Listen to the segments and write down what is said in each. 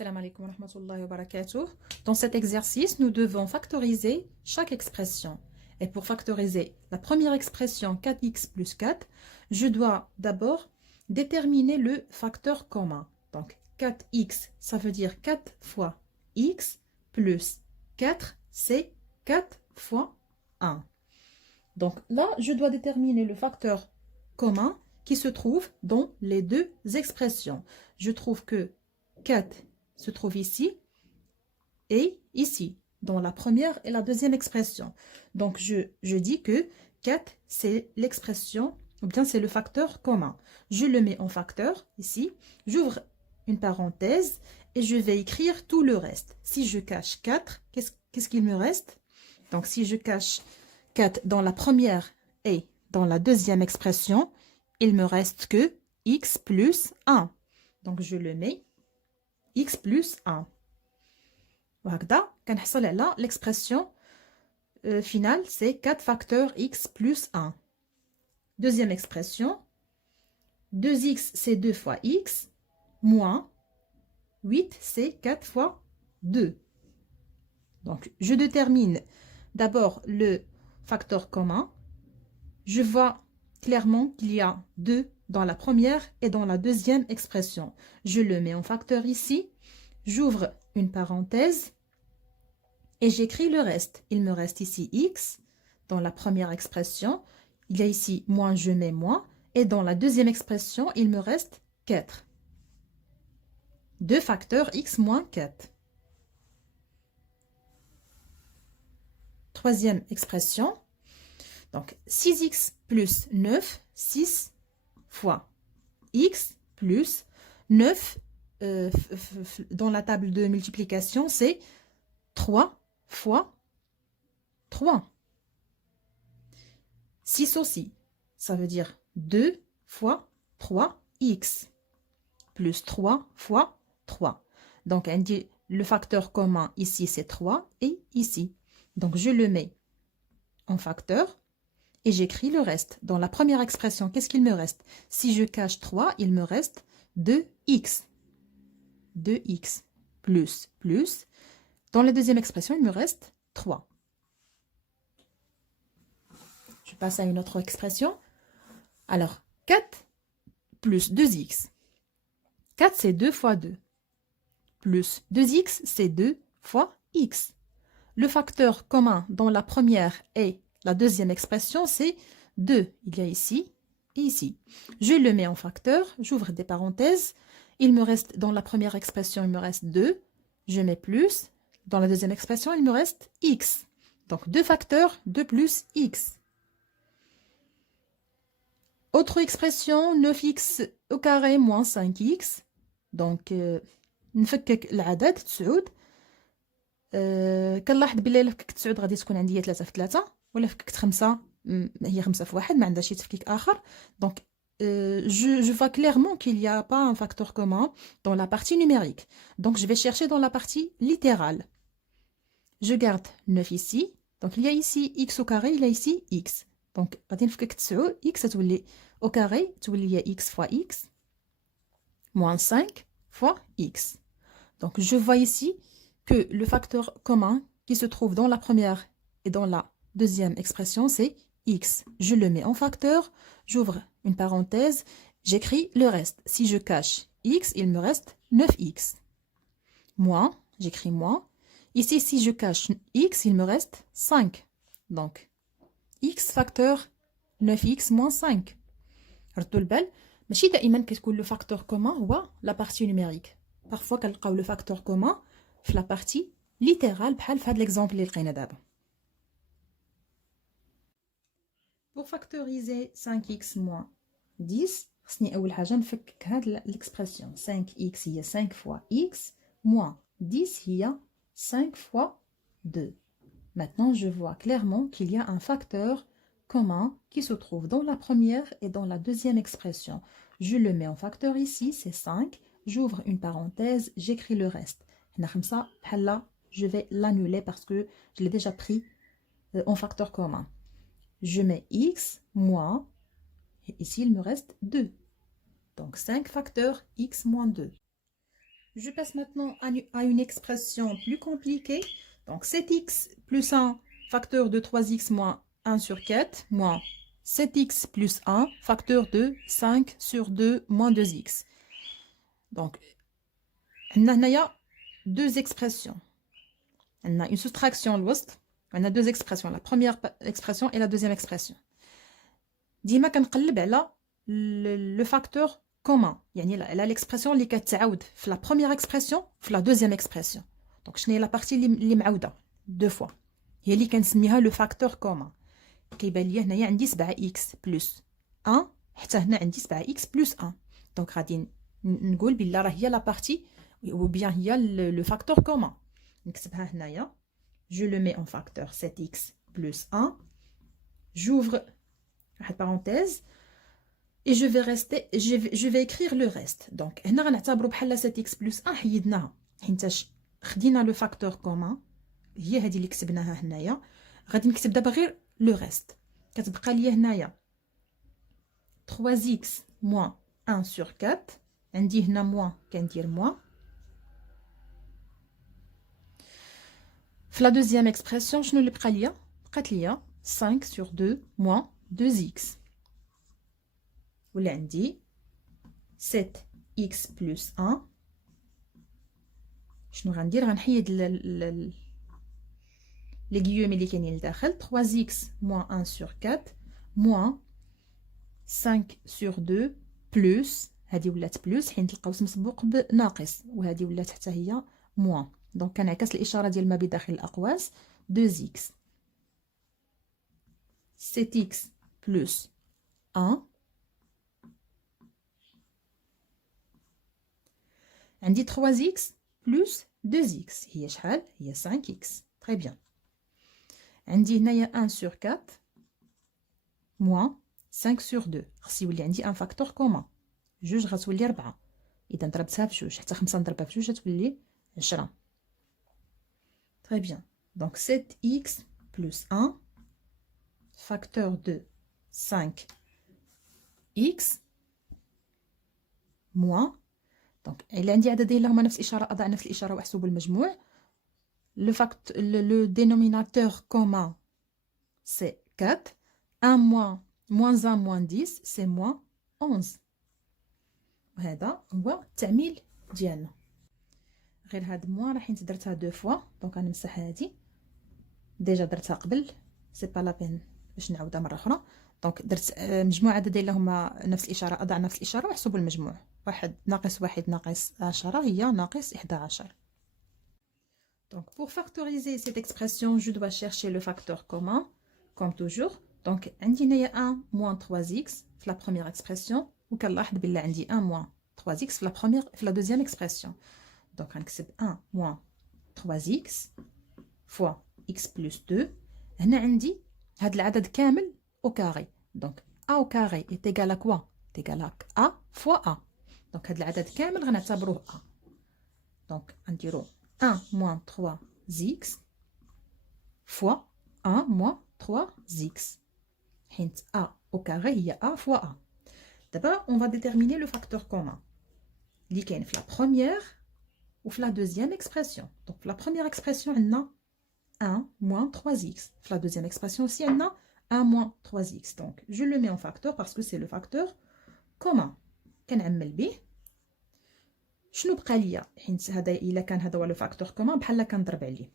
Salam alaikum wa rahmatullahi wa barakatuh. Dans cet exercice, nous devons factoriser chaque expression. Et pour factoriser la première expression 4x plus 4, je dois d'abord déterminer le facteur commun. Donc 4x, ça veut dire 4 fois x plus 4, c'est 4 fois 1. Donc là, je dois déterminer le facteur commun qui se trouve dans les deux expressions. Je trouve que 4 se trouve ici et ici, dans la première et la deuxième expression. Donc, je dis que 4, c'est l'expression, ou bien c'est le facteur commun. Je le mets en facteur, ici. J'ouvre une parenthèse et je vais écrire tout le reste. Si je cache 4, qu'est-ce qu'il me reste? Donc, si je cache 4 dans la première et dans la deuxième expression, il me reste que x plus 1. Donc, je le mets x plus 1. Voilà, l'expression finale, c'est 4 facteurs x plus 1. Deuxième expression, 2x, c'est 2 fois x, moins 8, c'est 4 fois 2. Donc, je détermine d'abord le facteur commun. Je vois clairement qu'il y a 2 dans la première et dans la deuxième expression. Je le mets en facteur ici. J'ouvre une parenthèse et j'écris le reste. Il me reste ici x dans la première expression. Il y a ici moins, je mets moins. Et dans la deuxième expression, il me reste 4. 2 facteurs x moins 4. Troisième expression. Donc 6x plus 9, 6 fois x plus 9 dans la table de multiplication, c'est 3 fois 3. 6 aussi, ça veut dire 2 fois 3x plus 3 fois 3. Donc, on dit le facteur commun ici, c'est 3 et ici. Donc, je le mets en facteur et j'écris le reste. Dans la première expression, qu'est-ce qu'il me reste? Si je cache 3, il me reste 2x. 2x plus. Dans la deuxième expression, il me reste 3. Je passe à une autre expression. Alors, 4 plus 2x. 4, c'est 2 fois 2. Plus 2x, c'est 2 fois x. Le facteur commun dans la première et la deuxième expression, c'est 2. Il y a ici et ici. Je le mets en facteur, j'ouvre des parenthèses. Il me reste, dans la première expression, il me reste 2. Je mets plus. Dans la deuxième expression, il me reste x. Donc, 2 facteurs, 2 plus x. Autre expression, 9x au carré moins 5x. Donc, نفكك العدد 9. كنلاحظ بلي الا فككت 9 غادي تكون عندي 3 في 3 ولا فككت 5 هي 5 في 1 ما عندها شي تفكيك اخر. Donc je vois clairement qu'il n'y a pas un facteur commun dans la partie numérique. Donc je vais chercher dans la partie littérale. Je garde 9 ici. Donc il y a ici x au carré, il y a ici x. Donc غادي نفكك 9 x تولي au carré تولي هي x fois x moins 5 fois x. Donc je vois ici que le facteur commun qui se trouve dans la première et dans la deuxième expression, c'est x. Je le mets en facteur, j'ouvre une parenthèse, j'écris le reste. Si je cache x, il me reste 9x. Moins, j'écris moins. Ici, si je cache x, il me reste 5. Donc, x facteur 9x moins 5. ردوا البال ماشي دائما كتكون le facteur commun هو la partie numérique. Parfois كنلقاو le facteur commun في la partie littérale بحال في هذا l'exemple اللي لقينا دابا. Pour factoriser 5x moins 10 خصني أول حاجة نفكك هاد l'expression. 5x هي 5 fois x moins 10 هي 5 fois 2. Maintenant, je vois clairement qu'il y a un facteur commun qui se trouve dans la première et dans la deuxième expression. Je le mets en facteur ici, c'est 5. J'ouvre une parenthèse, j'écris le reste. Je vais l'annuler parce que je l'ai déjà pris en facteur commun. Je mets x moins, et ici il me reste 2. Donc 5 facteurs x moins 2. Je passe maintenant à une expression plus compliquée. Donc 7x plus 1 facteur de 3x moins 1 sur 4 moins 7x plus 1 facteur de 5 sur 2 moins 2x. Donc, on a deux expressions. On a une soustraction l'ouest. On a deux expressions. La première expression et la deuxième expression. ديما كنقلب على le facteur commun. يعني là l'expression اللي كتعاود في la première expression في la deuxième expression. Donc شنو هي la partie اللي معاوده deux fois. هي اللي كنسميها le facteur commun. كيبان لي هنايا عندي 7x plus 1 حتى هنا عندي 7x plus 1. Donc غادي نقول بلا راه هي la partie ou bien هي le facteur commun. نكتبها هنايا. Je le mets en facteur 7x plus 1. J'ouvre une parenthèse et je vais écrire le reste. Donc هنا غنعتبروا بحال 7x plus 1 حيدناها حيتاش خدينا le facteur commun هي هذه اللي كتبناها هنايا. غادي نكتب دابا غير le reste. كتبقى لي هنايا 3x moins 1 sur 4. عندي هنا moins كندير moins. في la deuxième expression شنو اللي بقى ليا؟ بقات ليا 5 sur 2 moins 2x. ولا عندي 7x plus 1. شنو غندير؟ غنحيد لي guillemets اللي كاينين لداخل. 3x moins 1 sur 4 moins 5 sur 2 plus هذه ولات بلس حين القوس مسبوق بناقص وهذه ولات حتى هي moins. دونك كنعكس الاشاره ديال ما بداخل الاقواس. 2x 7x plus 1 عندي 3x plus 2x هي شحال؟ هي 5x. très bien. عندي هنايا 1 sur 4 moins 5 sur 2 خص يولي عندي ان فاكتور كومون. جوج غتولي 4. اذا ضربتها في جوج حتى 5 نضربها في جوج غتولي 10. très bien. donc 7x plus 1 facteur de 5x moins. donc إلا عندي عددين اللي هما نفس الإشارة أضع نفس الإشارة وأحسب المجموع. le dénominateur commun c'est 4. 1 moins 1 moins 10 c'est moins 11. وهذا هو التعميل ديالنا. غير هاد موان راح درتها دو فوا. دونك غنمسح هادي ديجا درتها قبل سي با لا بين باش نعاودها مره اخرى. دونك درت مجموع عددين اللي هما نفس الاشاره اضع نفس الاشاره واحسب المجموع. 1 ناقص 1 ناقص 10 هي ناقص 11. Donc pour factoriser cette expression je dois chercher le facteur commun comme toujours. donc عندي هنايا 1 moins 3x في la première expression وكنلاحظ بلا عندي 1 moins 3x في la deuxième expression. donc غنكتب 1 moins 3x fois x plus 2. هنا عندي هاد العدد كامل au carré. donc a au carré est égal à quoi? est égal à a fois a. donc هاد العدد كامل غنعتبروه a. donc غنديرو 1 moins 3x fois 1 moins 3x. حيت a au carré هي a fois a. d'abord on va déterminer le facteur commun اللي كاين في la première ou في la deuxième expression. donc في la première expression عندنا 1 moins 3x. في la deuxième expression aussi عندنا 1 moins 3x. donc je le mets en facteur parce que c'est le facteur commun. كنعمل به. شنو بقى ليا؟ حيت هذا الا كان هذا هو لو فاكتور كومون بحال كنضرب عليه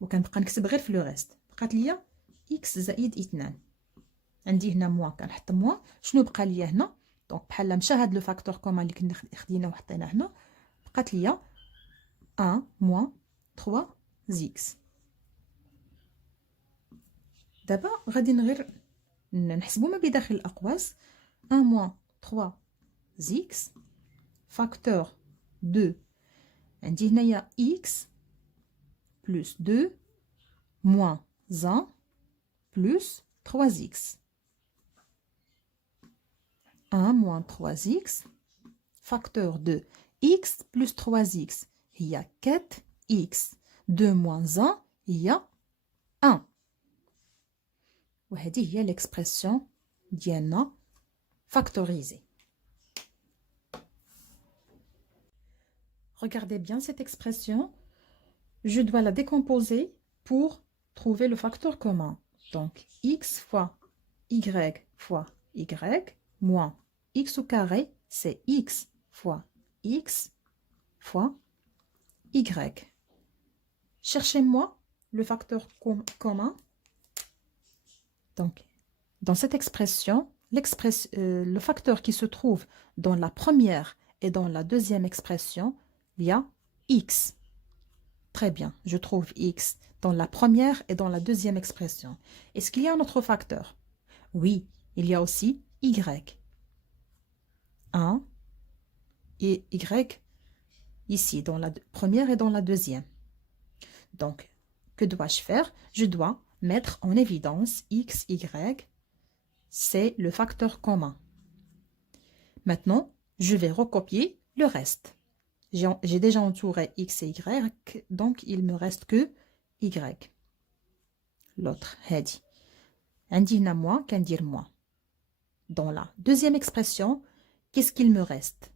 وكنبقى نكتب غير في لو ريست. بقات ليا x زائد 2. عندي هنا موان كنحط موان. شنو بقى ليا هنا؟ دونك بحال مشى هذا لو فاكتور كومون اللي كنا خديناه وحطيناه هنا. بقات ليا 1 moins 3x. دابا غادي غير نحسبوا ما بداخل الاقواس. 1 moins 3x facteur 2 عندي هنايا x plus 2 moins 1 plus 3x. 1 moins 3x facteur de x plus 3x هي 4x. 2 moins 1 هي 1. وهذه هي l'expression ديالنا factorisée. Regardez bien cette expression. Je dois la décomposer pour trouver le facteur commun. Donc, x fois y fois y moins x au carré, c'est x fois x fois y. Cherchez-moi le facteur commun. Donc, dans cette expression, le facteur qui se trouve dans la première et dans la deuxième expression, il y a x. Très bien, je trouve x dans la première et dans la deuxième expression. Est-ce qu'il y a un autre facteur? Oui, il y a aussi y. 1 et y ici, dans la première et dans la deuxième. Donc, que dois-je faire? Je dois mettre en évidence x, y, c'est le facteur commun. Maintenant, je vais recopier le reste. J'ai déjà entouré x et y, donc il me reste que y. L'autre, هادي. عندي هنا moins كندير moins. Dans la deuxième expression, qu'est-ce qu'il me reste?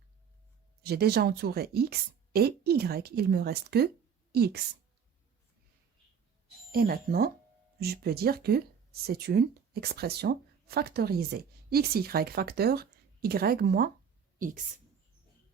J'ai déjà entouré x et y. Il me reste que x. Et maintenant, je peux dire que c'est une expression factorisée. X, y facteur, y moins x.